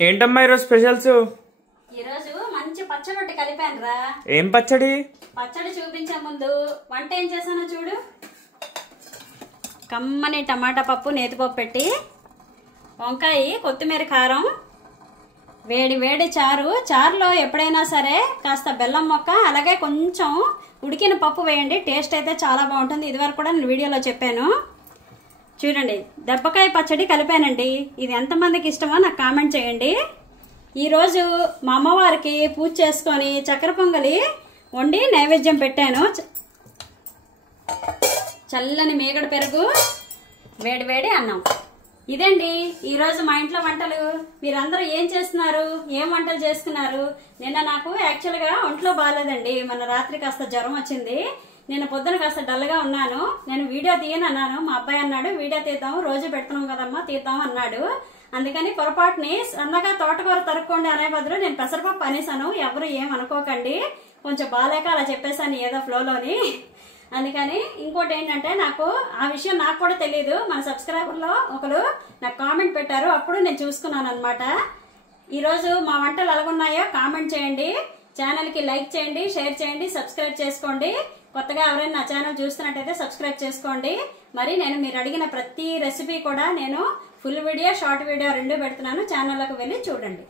ఏంటమ్మా ఈరోజు స్పెషల్స్? ఈరోజు మంచి పచ్చడి ఒకటి కలిపానురా. ఏం పచ్చడి? పచ్చడి చూపించే ముందు వంట ఏం చేశానో చూడు. కమ్మని టమాటా పప్పు, నేతిపప్పు పెట్టి, వంకాయ, కొత్తిమీర, కారం, వేడి వేడి చారు. చారులో ఎప్పుడైనా సరే కాస్త బెల్లం మొక్క, అలాగే కొంచెం ఉడికిన పప్పు వేయండి. టేస్ట్ అయితే చాలా బాగుంటుంది. ఇదివరకు కూడా నేను వీడియోలో చెప్పాను. చూడండి, దెబ్బకాయ పచ్చడి కలిపానండి. ఇది ఎంతమందికి ఇష్టమో నాకు కామెంట్ చేయండి. ఈరోజు మా అమ్మవారికి పూజ చేసుకొని చక్కెర పొంగలి వండి నైవేద్యం పెట్టాను. చల్లని మీగడ పెరుగు, వేడి వేడి అన్నం. ఇదండి ఈరోజు మా ఇంట్లో వంటలు. మీరందరూ ఏం చేస్తున్నారు, ఏం వంటలు చేసుకున్నారు? నిన్న నాకు యాక్చువల్గా ఒంట్లో బాగాలేదండి. మన రాత్రి కాస్త జ్వరం వచ్చింది. నేను పొద్దున కాస్త డల్గా ఉన్నాను. నేను వీడియో తీయను అన్నాను. మా అబ్బాయి అన్నాడు వీడియో తీద్దాము, రోజు పెడుతున్నాం కదమ్మా, తీద్దాం అన్నాడు. అందుకని పొరపాటుని సన్నగా తోటకూర తరుక్కోండి అనే బదులు నేను పెసరపప్పు అనేసాను. ఎవరు ఏమనుకోకండి, కొంచెం బాగాలేక అలా చెప్పేశాను ఏదో ఫ్లోలోని. అందుకని ఇంకోటి ఏంటంటే, నాకు ఆ విషయం నాకు కూడా తెలియదు. మన సబ్స్క్రైబర్లో ఒకరు నాకు కామెంట్ పెట్టారు, అప్పుడు నేను చూసుకున్నాను అనమాట. ఈరోజు మా వంటలు ఎలాగున్నాయో కామెంట్ చేయండి. ఛానల్కి లైక్ చేయండి, షేర్ చేయండి, సబ్స్క్రైబ్ చేసుకోండి. కొత్తగా ఎవరైనా నా ఛానల్ చూస్తున్నట్టయితే సబ్స్క్రైబ్ చేసుకోండి. మరి నేను మీరు అడిగిన ప్రతి రెసిపీ కూడా నేను ఫుల్ వీడియో, షార్ట్ వీడియో రెండు పెడుతున్నాను. ఛానల్లోకి వెళ్ళి చూడండి.